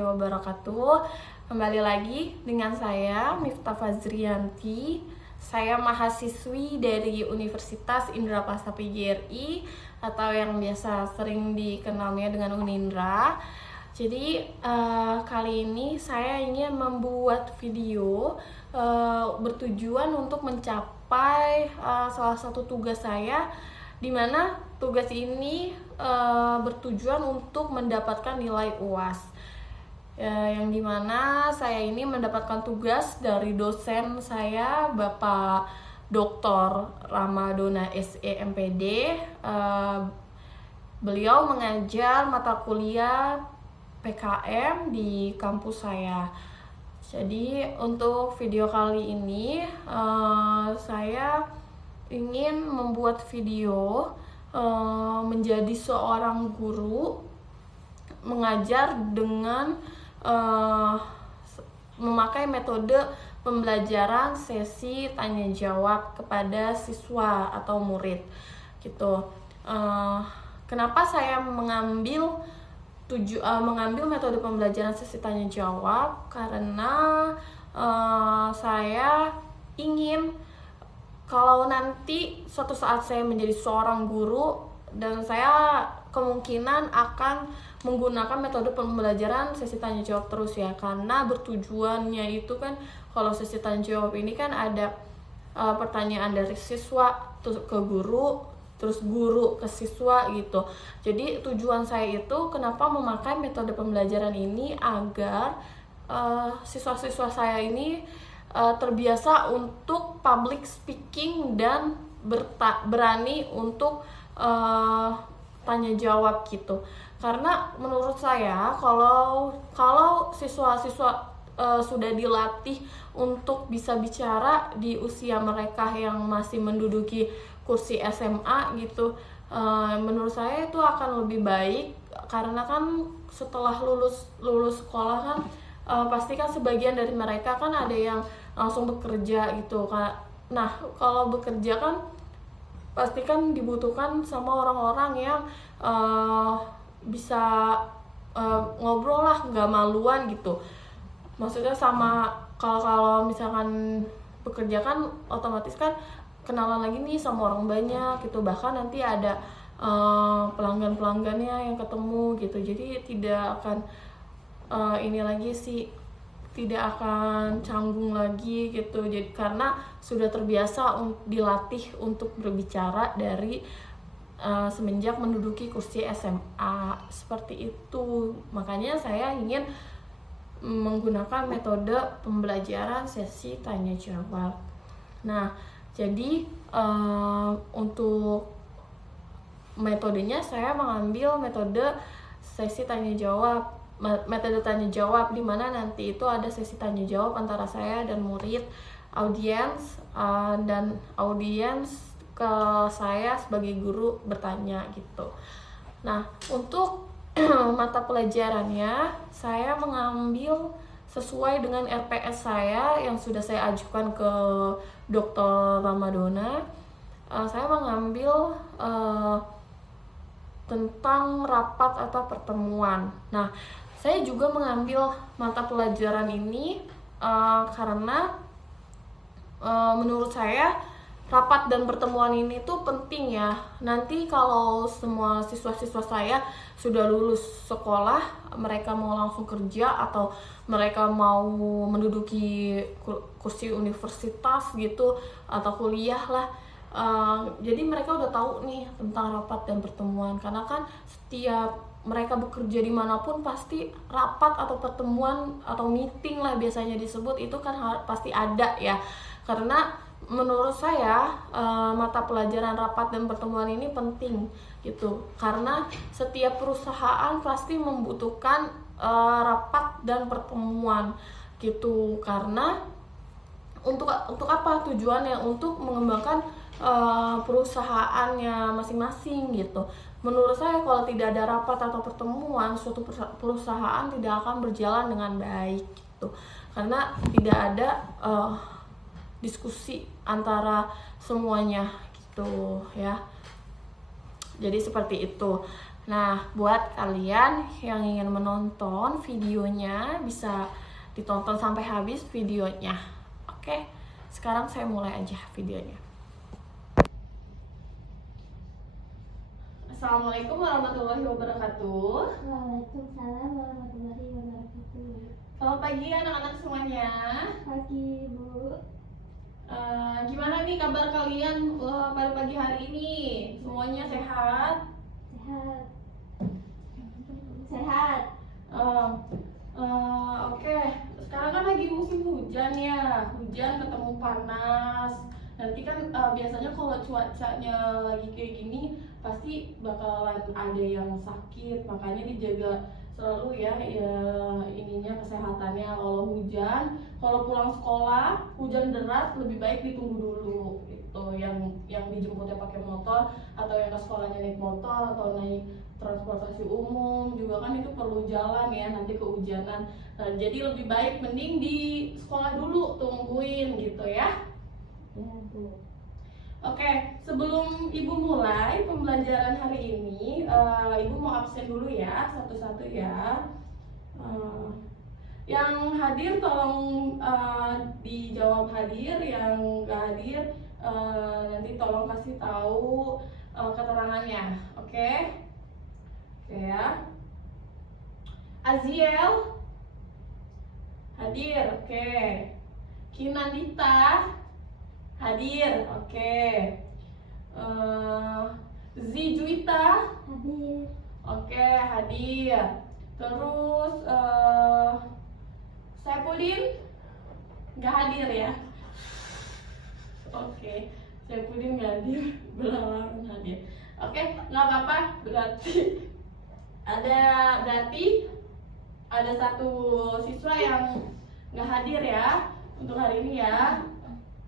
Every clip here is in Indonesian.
warahmatullahi wabarakatuh. Kembali lagi dengan saya Miftah Fazrianti. Saya mahasiswi dari Universitas Indraprastha PGRI atau yang biasa sering dikenalnya dengan Unindra. Jadi kali ini saya ingin membuat video bertujuan untuk mencapai salah satu tugas saya, di mana tugas ini bertujuan untuk mendapatkan nilai UAS, yang dimana saya ini mendapatkan tugas dari dosen saya, Bapak Dr. Ramadona SE MPD. Beliau mengajar mata kuliah PKM di kampus saya. Jadi untuk video kali ini saya ingin membuat video menjadi seorang guru mengajar dengan memakai metode pembelajaran sesi tanya jawab kepada siswa atau murid gitu. Kenapa saya mengambil metode pembelajaran sesi tanya jawab? Karena saya ingin kalau nanti suatu saat saya menjadi seorang guru dan saya kemungkinan akan menggunakan metode pembelajaran sesi tanya jawab terus ya, karena bertujuannya itu kan kalau sesi tanya jawab ini kan ada pertanyaan dari siswa terus ke guru, terus guru ke siswa gitu. Jadi tujuan saya itu kenapa memakai metode pembelajaran ini agar siswa-siswa saya ini terbiasa untuk public speaking dan berani untuk tanya jawab gitu. Karena menurut saya kalau siswa-siswa sudah dilatih untuk bisa bicara di usia mereka yang masih menduduki kursi SMA gitu, menurut saya itu akan lebih baik, karena kan setelah lulus sekolah kan pasti kan sebagian dari mereka kan ada yang langsung bekerja gitu kan. Nah kalau bekerja kan pasti kan dibutuhkan sama orang-orang yang bisa ngobrol lah, nggak maluan gitu. Maksudnya sama kalau misalkan bekerja kan otomatis kan kenalan lagi nih sama orang banyak gitu, bahkan nanti ada pelanggan-pelanggannya yang ketemu gitu. Jadi tidak akan tidak akan canggung lagi gitu. Jadi karena sudah terbiasa dilatih untuk berbicara dari semenjak menduduki kursi SMA seperti itu. Makanya saya ingin menggunakan metode pembelajaran sesi tanya jawab. Nah, jadi untuk metodenya saya mengambil metode sesi tanya jawab, metode tanya jawab, di mana nanti itu ada sesi tanya jawab antara saya dan murid, audiens dan audiens ke saya sebagai guru bertanya gitu. Nah, untuk mata pelajarannya saya mengambil sesuai dengan RPS saya yang sudah saya ajukan ke Dr. Ramadona. Saya mengambil tentang rapat atau pertemuan. Nah, saya juga mengambil mata pelajaran ini karena menurut saya rapat dan pertemuan ini tuh penting ya. Nanti kalau semua siswa-siswa saya sudah lulus sekolah, mereka mau langsung kerja atau mereka mau menduduki kursi universitas gitu atau kuliah lah, jadi mereka udah tahu nih tentang rapat dan pertemuan. Karena kan setiap mereka bekerja dimanapun pasti rapat atau pertemuan atau meeting lah biasanya disebut, itu kan pasti ada ya. Karena menurut saya mata pelajaran rapat dan pertemuan ini penting gitu, karena setiap perusahaan pasti membutuhkan rapat dan pertemuan gitu. Karena untuk apa tujuannya? Untuk mengembangkan perusahaannya masing-masing gitu. Menurut saya kalau tidak ada rapat atau pertemuan, suatu perusahaan tidak akan berjalan dengan baik gitu, karena tidak ada diskusi antara semuanya gitu ya. Jadi seperti itu. Nah, buat kalian yang ingin menonton videonya bisa ditonton sampai habis videonya. Oke, sekarang saya mulai aja videonya. Assalamualaikum warahmatullahi wabarakatuh. Waalaikumsalam warahmatullahi wabarakatuh. Selamat pagi anak-anak semuanya. Pagi, Bu. Gimana nih kabar kalian pada pagi hari ini? Semuanya sehat? Sehat. Sehat. Oke. Sekarang kan lagi musim hujan ya. Hujan ketemu panas. Nanti kan biasanya kalau cuacanya lagi kayak gini pasti bakalan ada yang sakit. Makanya dijaga selalu ya ininya kesehatannya. Kalau hujan, kalau pulang sekolah hujan deras lebih baik ditunggu dulu gitu. Yang dijemputnya pakai motor atau yang ke sekolahnya naik motor atau naik transportasi umum juga kan itu perlu jalan ya, nanti kehujanan. Nah, jadi lebih baik mending di sekolah dulu tungguin gitu ya. Ya, Bu. Oke, sebelum Ibu mulai pembelajaran hari ini, Ibu mau absen dulu ya, satu-satu ya. Yang hadir tolong dijawab hadir, yang nggak hadir nanti tolong kasih tahu keterangannya, oke? Oke ya. Aziel hadir, oke. Kinandita hadir, oke. Zijuita Hadir. oke, hadir. Terus Saipudin nggak hadir ya? Oke, Saipudin nggak hadir, belalang hadir. Oke, nggak apa-apa. Berarti ada satu siswa yang nggak hadir ya untuk hari ini ya.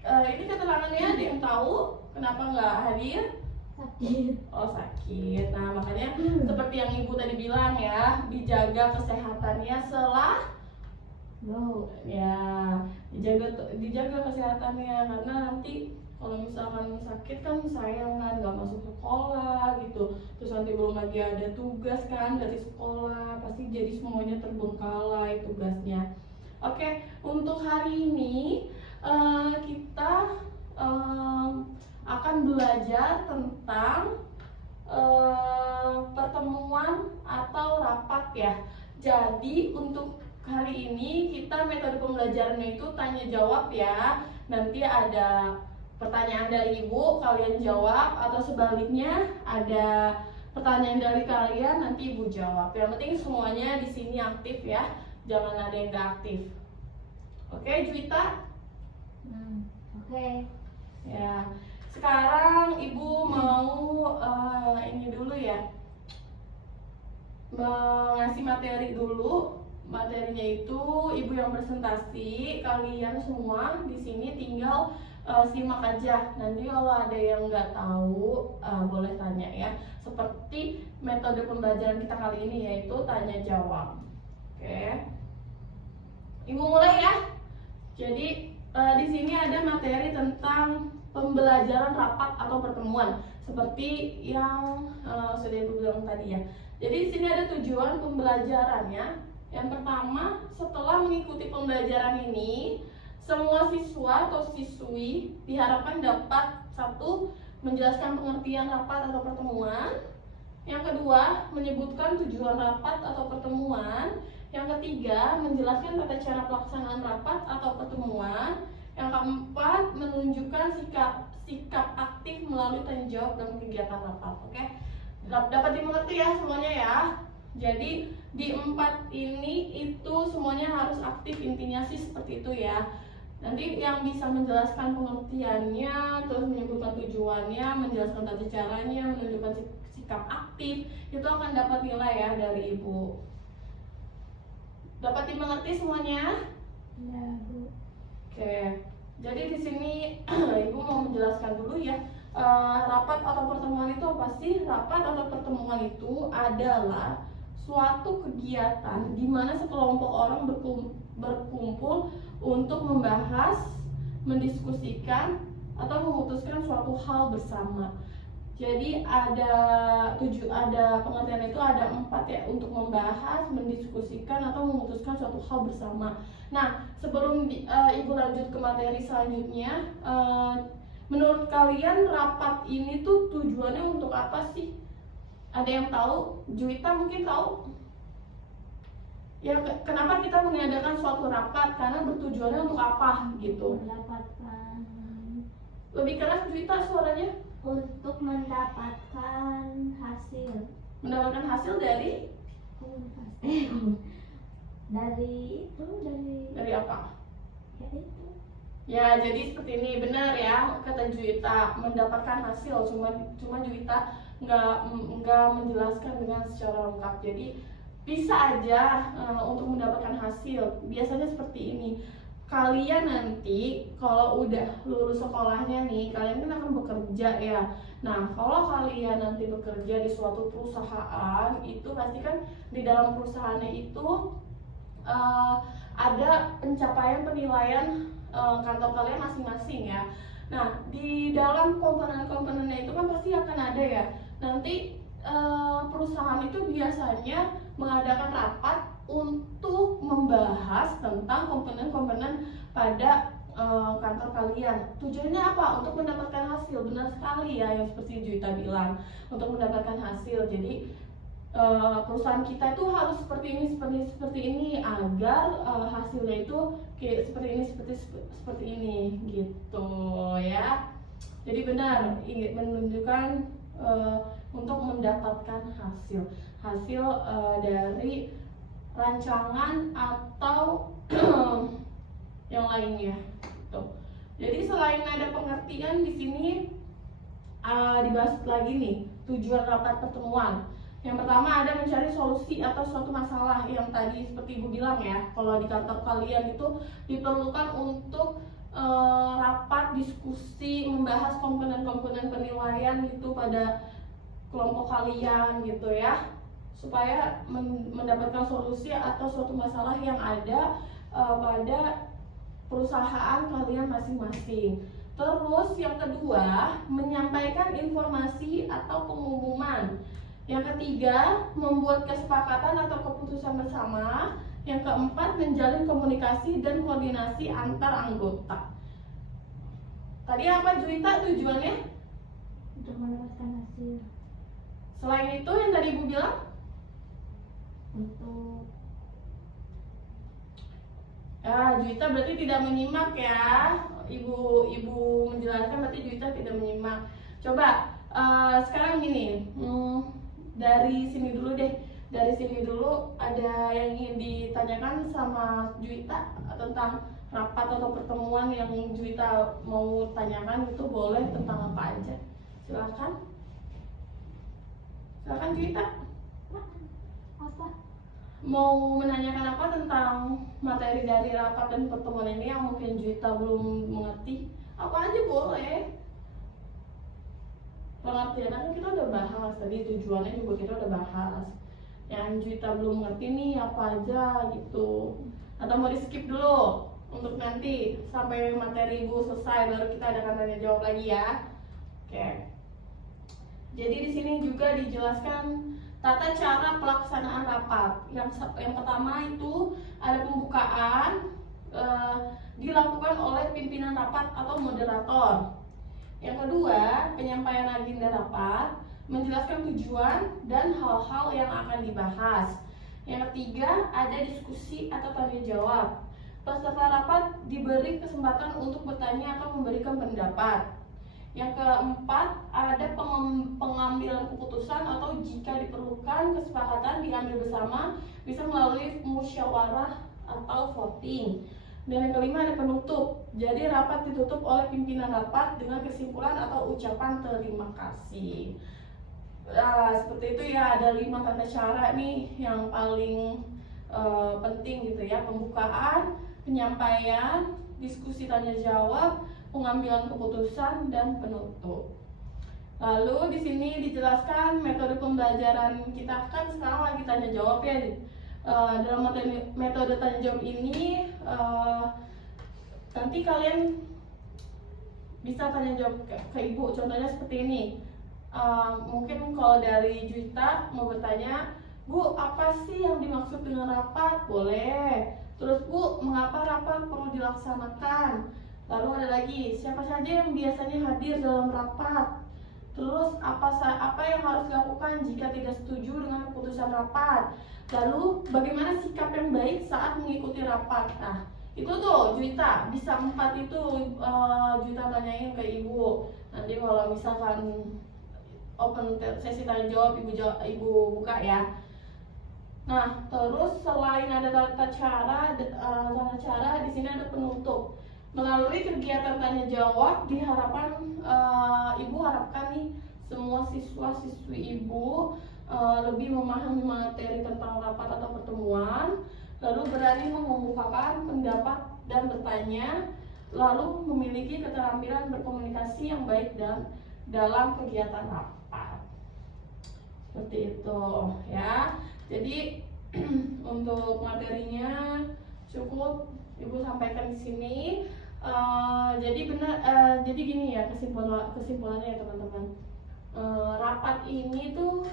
Ini keterangannya ada yang tahu kenapa nggak hadir? Sakit. Oh, sakit. Nah, makanya seperti yang Ibu tadi bilang ya, dijaga kesehatannya ya, dijaga kesehatannya karena nanti kalau misalkan sakit kan sayang kan nggak masuk sekolah gitu, terus nanti belum lagi ada tugas kan dari sekolah, pasti jadi semuanya terbengkalai tugasnya. Oke, untuk hari ini kita akan belajar tentang pertemuan atau rapat ya. Jadi untuk hari ini kita metode pembelajarannya itu tanya jawab ya. Nanti ada pertanyaan dari Ibu, kalian jawab, atau sebaliknya ada pertanyaan dari kalian, nanti Ibu jawab. Yang penting semuanya di sini aktif ya, jangan ada yang nggak aktif. Oke, Juwita? Oke. Ya, sekarang Ibu mau ini dulu ya, mengasih materi dulu. Materinya itu Ibu yang presentasi, kalian semua di sini tinggal simak aja. Nanti kalau ada yang nggak tahu boleh tanya ya. Seperti metode pembelajaran kita kali ini yaitu tanya jawab. Oke, Ibu mulai ya. Jadi di sini ada materi tentang pembelajaran rapat atau pertemuan seperti yang sudah Ibu bilang tadi ya. Jadi di sini ada tujuan pembelajarannya. Yang pertama, setelah mengikuti pembelajaran ini, semua siswa atau siswi diharapkan dapat satu, menjelaskan pengertian rapat atau pertemuan. Yang kedua, menyebutkan tujuan rapat atau pertemuan. Yang ketiga, menjelaskan tata cara pelaksanaan rapat atau pertemuan. Yang keempat, menunjukkan sikap aktif melalui tanya jawab dalam kegiatan rapat. Oke, dapat dimengerti ya semuanya ya. Jadi di 4 ini itu semuanya harus aktif, intinya sih seperti itu ya. Nanti yang bisa menjelaskan pengertiannya, terus menyebutkan tujuannya, menjelaskan tata caranya, menunjukkan sikap aktif, itu akan dapat nilai ya dari Ibu. Dapat dimengerti semuanya? Ya, Bu. Oke. Jadi di sini Ibu mau menjelaskan dulu ya. Rapat atau pertemuan itu apa sih? Rapat atau pertemuan itu adalah suatu kegiatan di mana sekelompok orang berkumpul untuk membahas, mendiskusikan, atau memutuskan suatu hal bersama. Jadi ada pengertian itu ada 4 ya, untuk membahas, mendiskusikan atau memutuskan suatu hal bersama. Nah, sebelum Ibu lanjut ke materi selanjutnya, menurut kalian rapat ini tuh tujuannya untuk apa sih? Ada yang tahu? Juwita mungkin tahu? Ya, kenapa kita mengadakan suatu rapat? Karena bertujuannya untuk apa gitu. Mendapatkan Lebih keras Juwita suaranya. untuk mendapatkan hasil Mendapatkan hasil dari komunikasi. dari apa? ya itu. Ya, jadi seperti ini, benar ya kata Juwita, mendapatkan hasil. Cuma Juwita nggak menjelaskan dengan secara lengkap. Jadi bisa aja untuk mendapatkan hasil. Biasanya seperti ini. Kalian nanti kalau udah lulus sekolahnya nih, kalian kan akan bekerja ya. Nah, kalau kalian nanti bekerja di suatu perusahaan, itu pasti kan di dalam perusahaannya itu ada pencapaian penilaian kantor kalian masing-masing ya. Nah, di dalam komponen-komponennya itu kan pasti akan ada ya. Nanti perusahaan itu biasanya mengadakan rapat untuk membahas tentang komponen-komponen pada kantor kalian. Tujuannya apa? Untuk mendapatkan hasil. Benar sekali ya yang seperti Juwita bilang, untuk mendapatkan hasil. Jadi perusahaan kita itu harus seperti ini agar hasilnya itu kayak seperti ini gitu ya. Jadi benar menunjukkan untuk mendapatkan hasil dari rancangan atau yang lainnya gitu. Jadi selain ada pengertian di sini dibahas lagi nih tujuan rapat pertemuan. Yang pertama ada mencari solusi atau suatu masalah yang tadi seperti Ibu bilang ya, kalau di kantor kalian itu diperlukan untuk rapat diskusi membahas komponen-komponen penilaian gitu pada kelompok kalian gitu ya, supaya mendapatkan solusi atau suatu masalah yang ada pada perusahaan kalian masing-masing. Terus yang kedua, menyampaikan informasi atau pengumuman. Yang ketiga, membuat kesepakatan atau keputusan bersama. Yang keempat, menjalin komunikasi dan koordinasi antar anggota. Tadi apa Juwita tujuannya? Untuk mendapatkan hasil. Selain itu yang tadi Ibu bilang? Untuk Juwita berarti tidak menyimak ya. Ibu menjelaskan berarti Juwita tidak menyimak. Coba sekarang gini, dari sini dulu deh. Dari sini dulu ada yang ingin ditanyakan sama Juwita tentang rapat atau pertemuan yang Juwita mau tanyakan, itu boleh tentang apa aja. Silakan Juwita. apa? Mau menanyakan apa tentang materi dari rapat dan pertemuan ini yang mungkin Juwita belum mengerti? Apa aja boleh. Pengertiannya kan kita udah bahas tadi, tujuannya juga kita udah bahas. Yang Juwita belum mengerti nih apa aja gitu. Atau mau di skip dulu untuk nanti sampai materi Ibu selesai baru kita adakan tanya jawab lagi ya. Oke. Jadi di sini juga dijelaskan tata cara pelaksanaan rapat. Yang pertama itu ada pembukaan, dilakukan oleh pimpinan rapat atau moderator. Yang kedua, penyampaian agenda rapat, menjelaskan tujuan dan hal-hal yang akan dibahas. Yang ketiga, ada diskusi atau tanya jawab. Peserta rapat diberi kesempatan untuk bertanya atau memberikan pendapat. Yang keempat, ada pengambilan keputusan atau jika diperlukan kesepakatan diambil bersama, bisa melalui musyawarah atau voting. Dan yang kelima ada penutup. Jadi rapat ditutup oleh pimpinan rapat dengan kesimpulan atau ucapan terima kasih. Seperti itu ya, ada 5 tata cara nih yang paling penting gitu ya. Pembukaan, penyampaian, diskusi tanya jawab, pengambilan keputusan, dan penutup. Lalu di sini dijelaskan metode pembelajaran kita, kan sekarang lagi tanya jawab ya. Dalam metode tanya jawab ini nanti kalian bisa tanya jawab ke Ibu. Contohnya seperti ini. Mungkin kalau dari Juwita mau bertanya, Bu, apa sih yang dimaksud dengan rapat? Boleh. Terus, Bu, mengapa rapat perlu dilaksanakan? Lalu ada lagi, siapa saja yang biasanya hadir dalam rapat? Terus, apa yang harus dilakukan jika tidak setuju dengan keputusan rapat? Lalu, bagaimana sikap yang baik saat mengikuti rapat? Nah, itu tuh Juwita, bisa 4 itu Juwita tanyain ke Ibu. Nanti kalau misalkan open sesi tanya jawab, ibu buka ya. Nah, terus selain ada tata cara di sini ada penutup. Melalui kegiatan tanya jawab ibu harapkan nih semua siswa-siswi ibu lebih memahami materi tentang rapat atau pertemuan, lalu berani mengemukakan pendapat dan bertanya, lalu memiliki keterampilan berkomunikasi yang baik dan dalam kegiatan rapat. Seperti itu ya. Jadi untuk materinya cukup Ibu sampaikan di sini. Jadi gini ya kesimpulannya ya teman-teman. Rapat ini tuh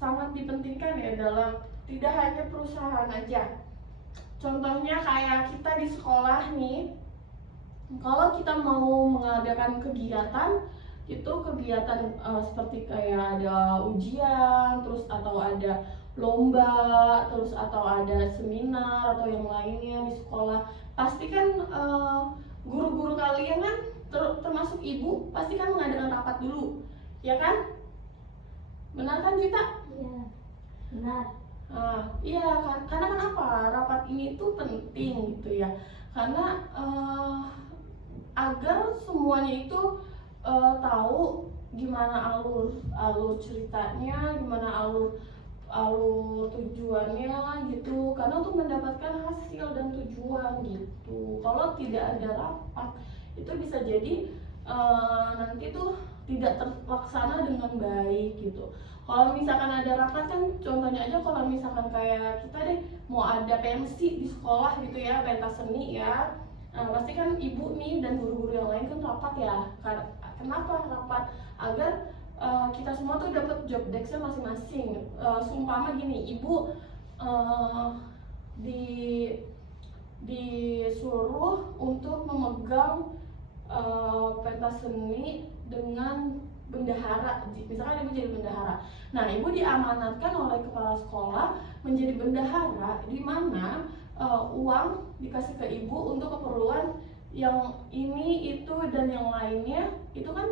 sangat dipentingkan ya dalam tidak hanya perusahaan aja. Contohnya kayak kita di sekolah nih, kalau kita mau mengadakan kegiatan seperti kayak ada ujian, terus atau ada lomba, terus atau ada seminar atau yang lainnya di sekolah, pasti kan guru-guru kalian kan termasuk ibu pasti kan mengadakan rapat dulu, ya kan? Benar kan Juwita? Iya, benar. Iya kan, karena kenapa rapat ini tuh penting gitu ya, karena agar semuanya itu tahu gimana alur ceritanya, gimana alur tujuannya gitu, karena untuk mendapatkan hasil dan tujuan gitu. Kalau tidak ada rapat itu bisa jadi nanti tuh tidak terlaksana dengan baik gitu. Kalau misalkan ada rapat kan, contohnya aja kalau misalkan kayak kita deh mau ada pensi di sekolah gitu ya, pentas seni ya, pasti kan ibu nih dan guru-guru yang lain kan rapat ya. Kenapa rapat? Agar kita semua tuh dapat job desk-nya masing-masing. Seumpama gini, ibu disuruh untuk memegang pentas seni dengan bendahara, misalkan ibu jadi bendahara. Nah, ibu diamanatkan oleh kepala sekolah menjadi bendahara, di mana uang dikasih ke ibu untuk keperluan yang ini, itu, dan yang lainnya. Itu kan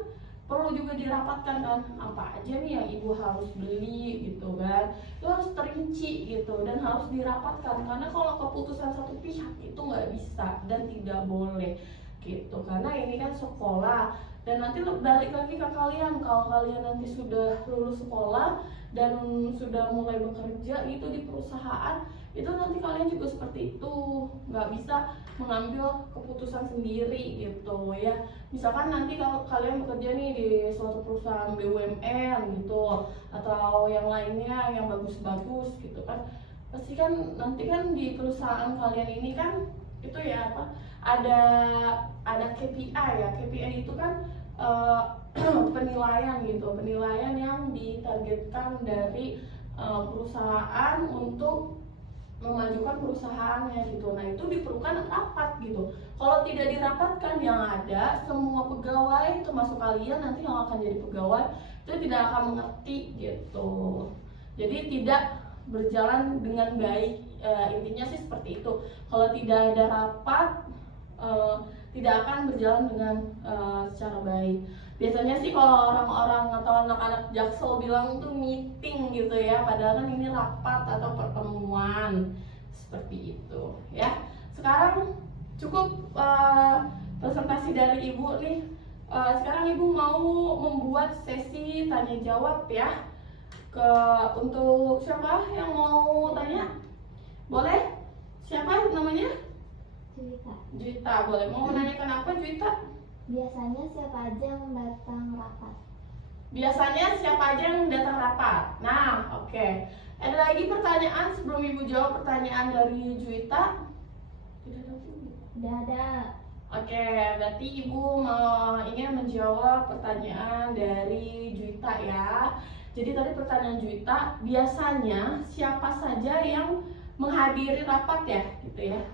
perlu juga dirapatkan kan, apa aja nih yang ibu harus beli gitu kan, itu harus terinci gitu dan harus dirapatkan, karena kalau keputusan satu pihak itu nggak bisa dan tidak boleh gitu, karena ini kan sekolah. Dan nanti balik lagi ke kalian, kalau kalian nanti sudah lulus sekolah dan sudah mulai bekerja gitu di perusahaan, itu nanti kalian juga seperti itu, nggak bisa mengambil keputusan sendiri gitu ya. Misalkan nanti kalau kalian bekerja nih di suatu perusahaan BUMN gitu, atau yang lainnya yang bagus-bagus gitu kan, pasti kan nanti kan di perusahaan kalian ini kan itu ya ada KPI ya. KPI itu kan penilaian gitu, penilaian yang ditargetkan dari perusahaan untuk memajukan perusahaannya gitu. Nah, itu diperlukan rapat gitu. Kalau tidak dirapatkan, yang ada semua pegawai termasuk kalian nanti yang akan jadi pegawai itu tidak akan mengerti gitu. Jadi tidak berjalan dengan baik. Intinya sih seperti itu. Kalau tidak ada rapat, tidak akan berjalan dengan secara baik. Biasanya sih kalau orang-orang atau anak-anak Jaksel bilang tuh meeting gitu ya, padahal kan ini rapat atau pertemuan, seperti itu ya. Sekarang cukup presentasi dari ibu nih. Sekarang ibu mau membuat sesi tanya jawab ya. Untuk siapa yang mau tanya? Boleh? Siapa namanya? Juwita, boleh. Mau nanya kenapa Juwita? Biasanya siapa aja yang datang rapat? Biasanya siapa aja yang datang rapat? Nah, oke. Ada lagi pertanyaan sebelum ibu jawab pertanyaan dari Juwita? Tidak ada. Oke, berarti Ibu ingin menjawab pertanyaan dari Juwita ya. Jadi tadi pertanyaan Juwita, biasanya siapa saja yang menghadiri rapat ya, gitu ya.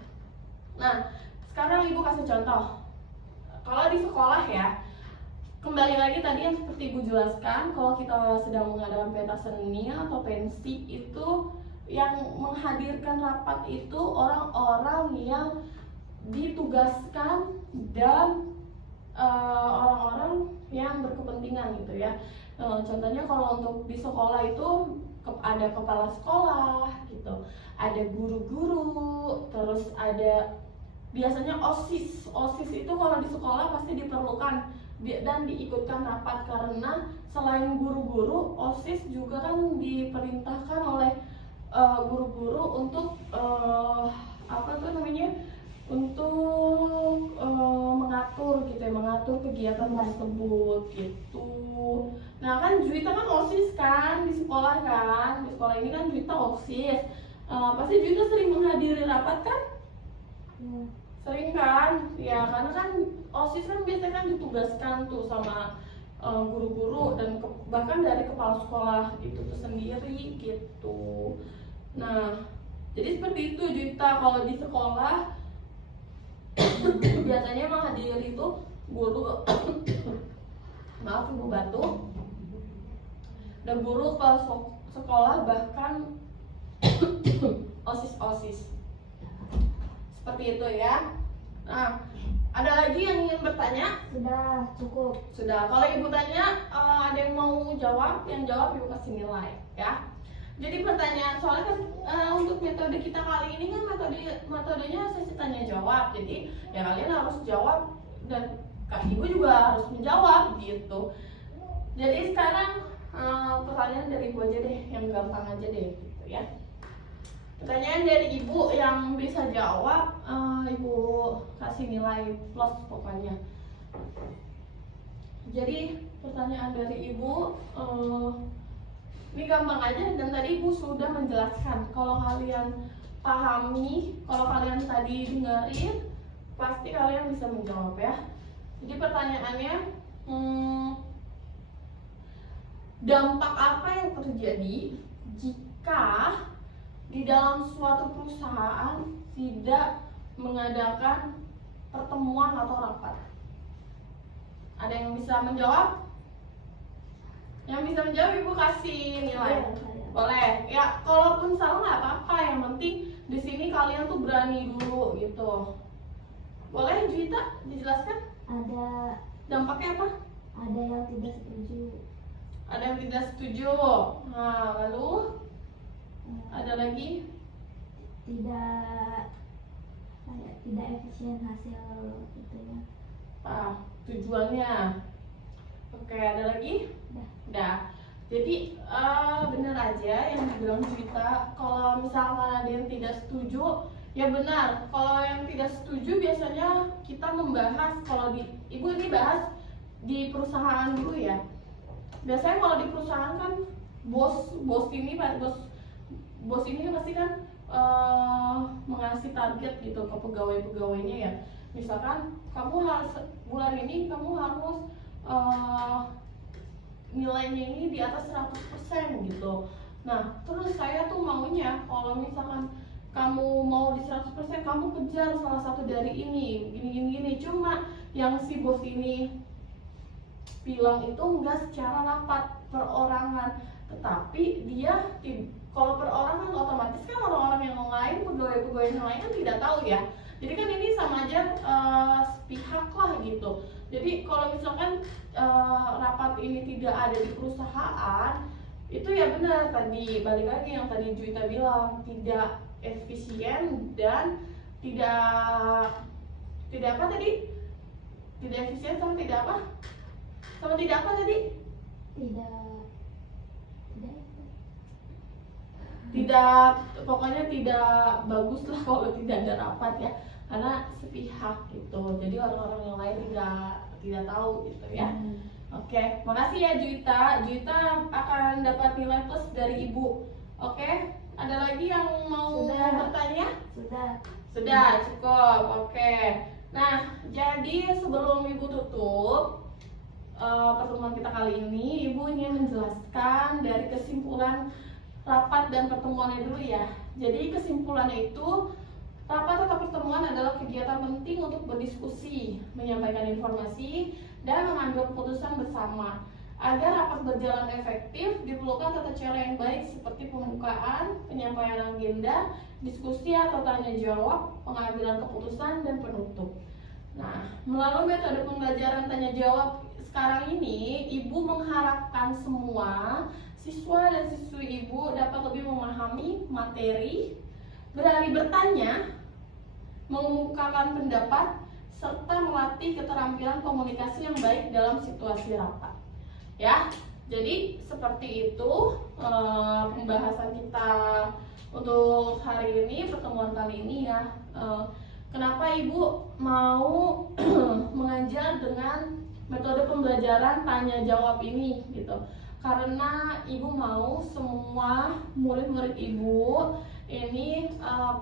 Nah, sekarang Ibu kasih contoh. Kalau di sekolah ya, kembali lagi tadi yang seperti Ibu jelaskan, kalau kita sedang mengadakan pentas seni atau pensi itu yang menghadirkan rapat itu orang-orang yang ditugaskan dan orang-orang yang berkepentingan gitu ya. Contohnya kalau untuk di sekolah itu ada kepala sekolah gitu, ada guru-guru, terus ada biasanya OSIS. OSIS itu kalau di sekolah pasti diperlukan dan diikutkan rapat, karena selain guru-guru, OSIS juga kan diperintahkan oleh guru-guru untuk apa tuh namanya, untuk mengatur gitu ya, mengatur kegiatan tersebut gitu. Nah kan Juwita kan OSIS kan di sekolah kan, di sekolah ini kan Juwita OSIS. Pasti Juwita sering menghadiri rapat kan? Sering kan? Ya karena kan OSIS kan biasanya kan ditugaskan tuh sama guru-guru dan bahkan dari kepala sekolah itu tuh sendiri gitu. Nah jadi seperti itu Juwita, kalau di sekolah biasanya menghadiri itu guru maaf Ibu batuk, dan guru kepala sekolah, bahkan OSIS seperti itu ya. Nah ada lagi yang ingin bertanya? Sudah cukup. Sudah. Kalau Ibu tanya ada yang mau jawab, yang jawab Ibu kasih nilai ya. Jadi pertanyaan soalnya kan untuk metode kita kali ini kan metodenya sesi tanya jawab. Jadi ya kalian harus jawab dan Kak Ibu juga harus menjawab gitu. Jadi sekarang pertanyaan dari Ibu aja deh, yang gampang aja deh gitu ya. Pertanyaan dari Ibu yang bisa jawab Ibu kasih nilai plus pokoknya. Jadi pertanyaan dari Ibu ini gampang aja, dan tadi Ibu sudah menjelaskan. Kalau kalian pahami, kalau kalian tadi dengerin, pasti kalian bisa menjawab ya. Jadi pertanyaannya, dampak apa yang terjadi jika di dalam suatu perusahaan tidak mengadakan pertemuan atau rapat? Ada yang bisa menjawab? Yang bisa menjawab Ibu kasih nilai. Boleh. Ya, kalaupun salah nggak apa-apa. Yang penting di sini kalian tuh berani dulu gitu. Boleh Juwita dijelaskan? Ada Dampaknya apa? ada yang tidak setuju. Ada yang tidak setuju. Nah, lalu ada lagi? Tidak efisien hasil itunya. Tujuannya. Oke, ada lagi? Udah. Jadi benar aja yang dibilang Juwita. Kalau misalkan ada yang tidak setuju, ya benar. Kalau yang tidak setuju biasanya kita membahas. Kalau di Ibu ini bahas di perusahaan dulu ya. Biasanya kalau di perusahaan kan bos ini pasti kan mengasih target gitu ke pegawai-pegawainya ya. Misalkan kamu harus bulan ini kamu harus nilainya ini di atas 100% gitu. Nah, terus saya tuh maunya kalau misalkan kamu mau di 100%, kamu kejar salah satu dari ini, gini. Cuma yang si bos ini bilang itu enggak secara rapat perorangan, tetapi dia kalau perorangan otomatis kan orang-orang yang lain, pegawai-pegawai yang lain kan tidak tahu ya. Jadi kan ini sama aja sepihak lah gitu. Jadi kalau misalkan rapat ini tidak ada di perusahaan, itu ya benar tadi, balik lagi yang tadi Juwita bilang, tidak efisien dan tidak apa tadi? Tidak efisien sama tidak apa? Sama tidak apa tadi? Tidak, pokoknya tidak bagus lah kalau tidak ada rapat ya, karena sepihak gitu. Jadi orang-orang yang lain tidak tahu gitu ya. Oke, makasih ya Juwita. Juwita akan dapat nilai plus dari Ibu. Oke, ada lagi yang mau bertanya? Sudah. Sudah, cukup. Oke. Nah, jadi sebelum Ibu tutup pertemuan kita kali ini, Ibu ingin menjelaskan dari kesimpulan rapat dan pertemuannya dulu ya. Jadi kesimpulannya itu, rapat atau pertemuan adalah kegiatan penting untuk berdiskusi, menyampaikan informasi, dan mengambil keputusan bersama. Agar rapat berjalan efektif, diperlukan tata cara yang baik seperti pembukaan, penyampaian agenda, diskusi atau tanya jawab, pengambilan keputusan, dan penutup. Nah, melalui metode pembelajaran tanya jawab sekarang ini, Ibu mengharapkan semua siswa dan siswi Ibu dapat lebih memahami materi, berani bertanya, mengemukakan pendapat, serta melatih keterampilan komunikasi yang baik dalam situasi rapat. Ya, jadi seperti itu pembahasan kita untuk hari ini, pertemuan kali ini ya. Kenapa Ibu mau mengajar dengan metode pembelajaran tanya jawab ini gitu? Karena Ibu mau semua murid-murid Ibu ini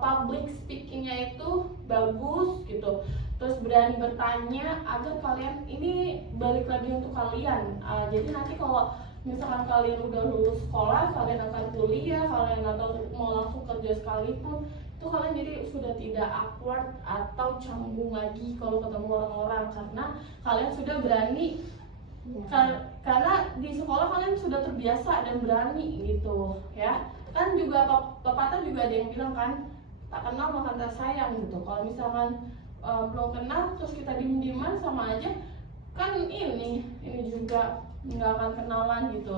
public speakingnya itu bagus gitu, terus berani bertanya, agar kalian ini balik lagi untuk kalian. Jadi nanti kalau misalkan kalian udah lulus sekolah, kalian akan kuliah, kalian atau mau langsung kerja sekalipun, itu kalian jadi sudah tidak awkward atau canggung lagi kalau ketemu orang-orang, karena kalian sudah berani karena di sekolah kalian sudah terbiasa dan berani gitu ya. Kan juga pepatah juga ada yang bilang kan, tak kenal maka tak sayang gitu. Kalau misalkan belum kenal terus kita diem-dieman, sama aja kan ini juga nggak akan kenalan gitu.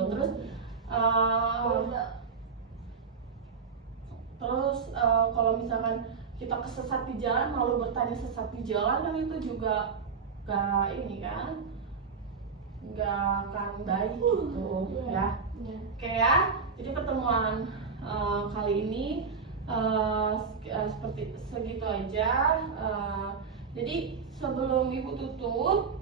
Terus kalau misalkan kita kesesat di jalan, malu bertanya sesat di jalan, kan itu juga gak ini kan, nggak akan baik gitu ya. Oke ya, jadi pertemuan kali ini seperti segitu aja. Jadi sebelum Ibu tutup,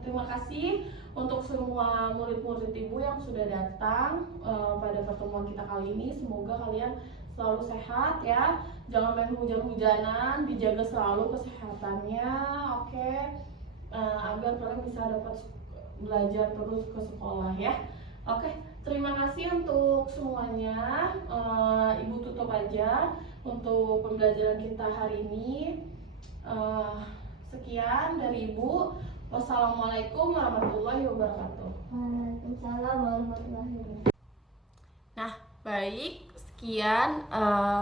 terima kasih untuk semua murid-murid Ibu yang sudah datang pada pertemuan kita kali ini. Semoga kalian selalu sehat ya, jangan main hujan-hujanan, dijaga selalu kesehatannya, oke? Agar kalian bisa dapat belajar terus ke sekolah ya. Oke, terima kasih untuk semuanya. Ibu tutup aja untuk pembelajaran kita hari ini. Sekian dari Ibu. Wassalamualaikum warahmatullahi wabarakatuh. Waalaikumsalam warahmatullahi wabarakatuh. Nah, baik, sekian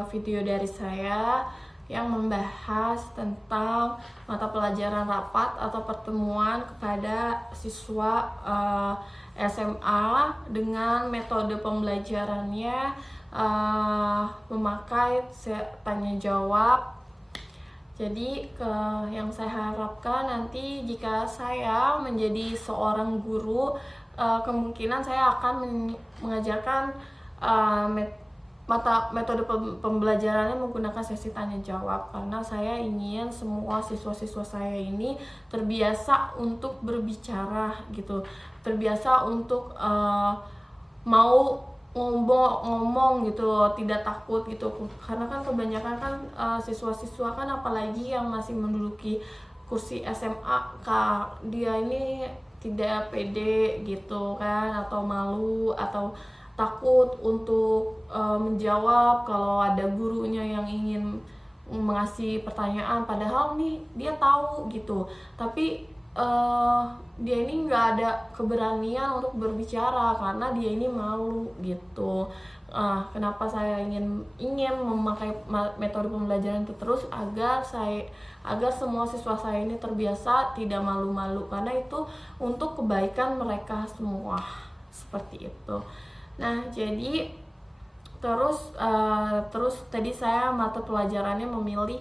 video dari saya yang membahas tentang mata pelajaran rapat atau pertemuan kepada siswa SMA dengan metode pembelajarannya memakai tanya jawab. Jadi yang saya harapkan nanti jika saya menjadi seorang guru, kemungkinan saya akan mengajarkan metode pembelajarannya menggunakan sesi tanya jawab, karena saya ingin semua siswa-siswa saya ini terbiasa untuk berbicara gitu, terbiasa untuk mau ngomong gitu, tidak takut gitu. Karena kan kebanyakan kan siswa-siswa kan, apalagi yang masih menduduki kursi SMA, dia ini tidak pede gitu kan, atau malu atau takut untuk menjawab kalau ada gurunya yang ingin mengasih pertanyaan, padahal nih dia tahu gitu, tapi dia ini nggak ada keberanian untuk berbicara karena dia ini malu gitu. Kenapa saya ingin memakai metode pembelajaran itu terus, agar semua siswa saya ini terbiasa tidak malu-malu, karena itu untuk kebaikan mereka semua, seperti itu. Nah, jadi terus tadi saya mata pelajarannya memilih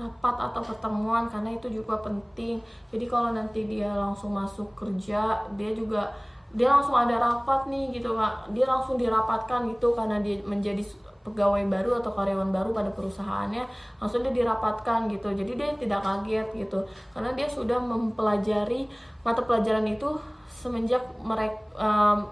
rapat atau pertemuan karena itu juga penting. Jadi kalau nanti dia langsung masuk kerja, dia langsung ada rapat nih gitu Kak. Dia langsung dirapatkan gitu, karena dia menjadi pegawai baru atau karyawan baru pada perusahaannya, langsung dia dirapatkan gitu. Jadi dia tidak kaget gitu, karena dia sudah mempelajari mata pelajaran itu semenjak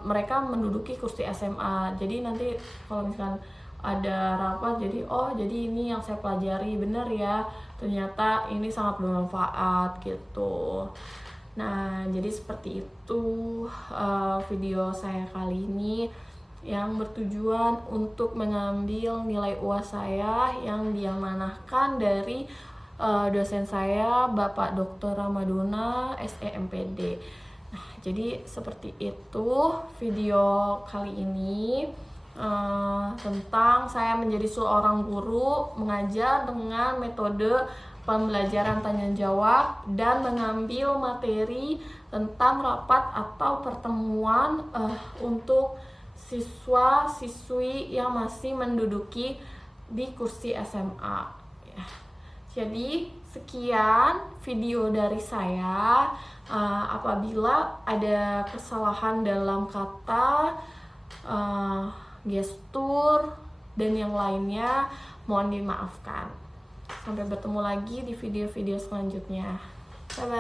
mereka menduduki kursi SMA. Jadi nanti kalau misalkan ada rapat, jadi oh jadi ini yang saya pelajari bener ya, ternyata ini sangat bermanfaat gitu. Nah, jadi seperti itu video saya kali ini yang bertujuan untuk mengambil nilai UAS saya yang diamanahkan dari dosen saya, Bapak Dr. Ramadona, SEMPD. Nah, jadi seperti itu video kali ini tentang saya menjadi seorang guru mengajar dengan metode pembelajaran tanya jawab dan mengambil materi tentang rapat atau pertemuan untuk siswa-siswi yang masih menduduki di kursi SMA. Ya. Jadi sekian video dari saya. Apabila ada kesalahan dalam kata, gestur, dan yang lainnya, mohon dimaafkan. Sampai bertemu lagi di video-video selanjutnya. Bye-bye.